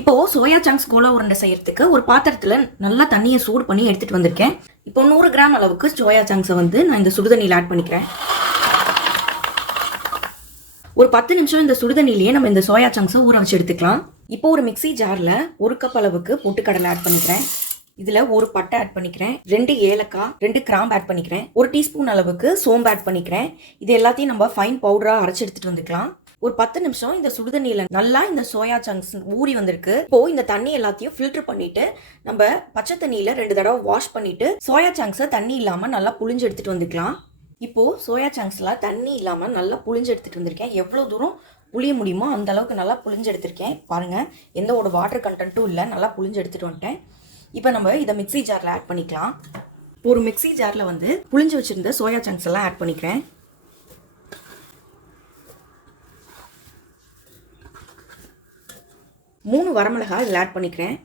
இப்போ soya chunks Cola உருண்டை செய்யறதுக்கு ஒரு பாத்திரத்துல நல்லா தண்ணியை சூடு பண்ணி எடுத்துட்டு வந்திருக்கேன். இப்போ நூறு கிராம் அளவுக்கு சோயா சங்க்ஸை வந்து நான் இந்த சுடுதண்ணியில் ஆட் பண்ணிக்கிறேன். ஒரு பத்து நிமிஷம் இந்த சுடுதண்ணிலேயே நம்ம இந்த சோயா சங்க்ஸை ஊற வச்சு எடுத்துக்கலாம். இப்போ ஒரு மிக்ஸி ஜாரில் ஒரு கப் அளவுக்கு பொட்டுக்கடலை ஆட் பண்ணிக்கிறேன். இதில் ஒரு பட்டை ஆட் பண்ணிக்கிறேன். ரெண்டு ஏலக்காய் ரெண்டு கிராம்பு ஆட் பண்ணிக்கிறேன். ஒரு டீஸ்பூன் அளவுக்கு சோம்பு ஆட் பண்ணிக்கிறேன். இது எல்லாத்தையும் நம்ம ஃபைன் பவுடராக அரைச்சி எடுத்துகிட்டு வந்துக்கலாம். ஒரு பத்து நிமிஷம் இந்த சுடுதண்ணியில் நல்லா இந்த சோயா சங்க்ஸ் ஊறி வந்திருக்கு. இப்போ இந்த தண்ணி எல்லாத்தையும் ஃபில்டர் பண்ணிட்டு நம்ம பச்சை தண்ணியில் ரெண்டு தடவை வாஷ் பண்ணிட்டு சோயா சங்க்ஸை தண்ணி இல்லாமல் நல்லா புழிஞ்சு எடுத்துட்டு வந்துக்கலாம். இப்போ சோயா சங்க்ஸ்ல தண்ணி இல்லாமல் நல்லா புளிஞ்சு எடுத்துட்டு வந்திருக்கேன். எவ்வளோ தூரம் புளிய முடியுமோ அந்த அளவுக்கு நல்லா புழிஞ்சு எடுத்திருக்கேன். பாருங்க எந்த ஒரு வாட்டர் கண்டென்ட்டும் இல்லை. நல்லா புழிஞ்சு எடுத்துட்டு வந்துட்டேன். இப்போ நம்ம இதை மிக்ஸி ஜாரில் ஆட் பண்ணிக்கலாம். ஒரு மிக்ஸி ஜாரில் வந்து புழிஞ்சு வச்சிருந்த சோயா சங்க்ஸ் எல்லாம் ஆட் பண்ணிக்கிறேன். மூணு வரமிளகாய் இதில் ஆட் பண்ணிக்கிறேன்.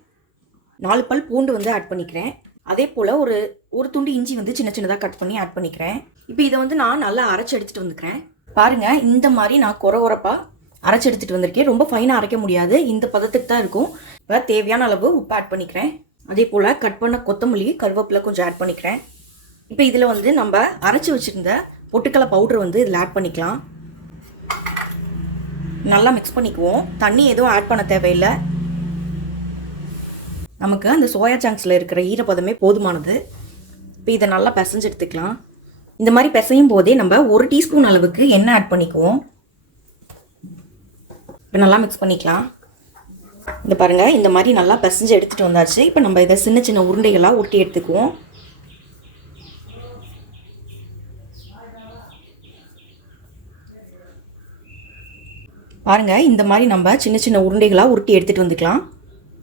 நாலு பல் பூண்டு வந்து ஆட் பண்ணிக்கிறேன். அதே போல் ஒரு ஒரு துண்டு இஞ்சி வந்து சின்ன சின்னதாக கட் பண்ணி ஆட் பண்ணிக்கிறேன். இப்போ இதை வந்து நான் நல்லா அரைச்சி எடுத்துகிட்டு வந்துக்கிறேன். பாருங்கள் இந்த மாதிரி நான் குறை குறைப்பாக அரைச்சி எடுத்துகிட்டு வந்திருக்கேன். ரொம்ப ஃபைனாக அரைக்க முடியாது. இந்த பதத்துக்கு தான் இருக்கும். இப்போ தேவையான அளவு உப்பு ஆட் பண்ணிக்கிறேன். அதே போல் கட் பண்ண கொத்தமல்லி கருவேப்பிலை கொஞ்சம் ஆட் பண்ணிக்கிறேன். இப்போ இதில் வந்து நம்ம அரைச்சி வச்சுருந்த பொட்டுக்கடலை பவுடர் வந்து இதில் ஆட் பண்ணிக்கலாம். நல்லா மிக்ஸ் பண்ணிக்குவோம். தண்ணி எதுவும் ஆட் பண்ண தேவையில்லை. நமக்கு அந்த சோயா சாங்ஸில் இருக்கிற ஈரப்பதமே போதுமானது. இப்போ இதை நல்லா பிசைஞ்சு எடுத்துக்கலாம். இந்த மாதிரி பிசையும் போதே நம்ம ஒரு டீஸ்பூன் அளவுக்கு எண்ணெய் ஆட் பண்ணிக்குவோம். இப்போ நல்லா மிக்ஸ் பண்ணிக்கலாம். இந்த பாருங்கள் இந்த மாதிரி நல்லா பிசைஞ்சு எடுத்துகிட்டு வந்தாச்சு. இப்போ நம்ம இதை சின்ன சின்ன உருண்டைகளாக ஒட்டி எடுத்துக்குவோம். பாருங்கள் இந்த மாதிரி நம்ம சின்ன சின்ன உருண்டைகளாக உருட்டி எடுத்துகிட்டு வந்துக்கலாம்.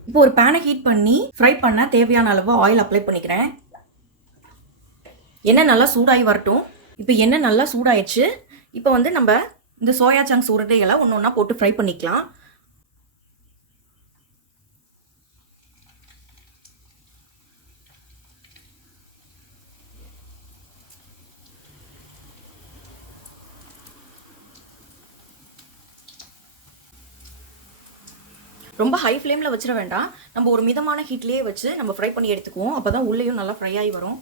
இப்போ ஒரு பேனை ஹீட் பண்ணி ஃப்ரை பண்ண தேவையான அளவு ஆயில் அப்ளை பண்ணிக்கிறேன். எண்ணெய் நல்லா சூடாகி வரட்டும். இப்போ எண்ணெய் நல்லா சூடாயிடுச்சு. இப்போ வந்து நம்ம இந்த சோயா சங்க்ஸ் உருண்டைகளை ஒன்று ஒன்றா போட்டு ஃப்ரை பண்ணிக்கலாம். ரொம்ப ஹை ஃப்ளேமில் வச்சிட வேண்டாம். நம்ம ஒரு மிதமான ஹீட்லேயே வச்சு நம்ம ஃப்ரை பண்ணி எடுத்துக்குவோம். அப்போ தான் உள்ளேயும் நல்லா ஃப்ரை ஆகி வரும்.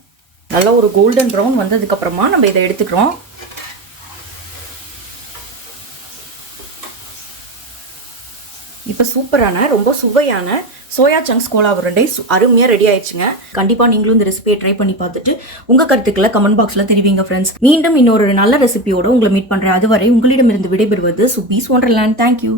நல்லா ஒரு கோல்டன் ப்ரௌன் வந்ததுக்கப்புறமா நம்ம இதை எடுத்துக்கிறோம். இப்போ சூப்பரான ரொம்ப சுவையான சோயா சங்க்ஸ் கோலா உருண்டை அருமையாக ரெடி ஆயிடுச்சுங்க. கண்டிப்பாக நீங்களும் இந்த ரெசிபியை ட்ரை பண்ணி பார்த்துட்டு உங்கள் கருத்துக்களை கமெண்ட் பாக்ஸில் தெரிவிங்க ஃப்ரெண்ட்ஸ் மீண்டும் இன்னொரு நல்ல ரெசிபியோடு உங்களை மீட் பண்ணுறேன் அதுவரை உங்களிடமிருந்து விடைபெறுவது சுபீஸ் ஒன்றர்லேண்ட் தேங்க்யூ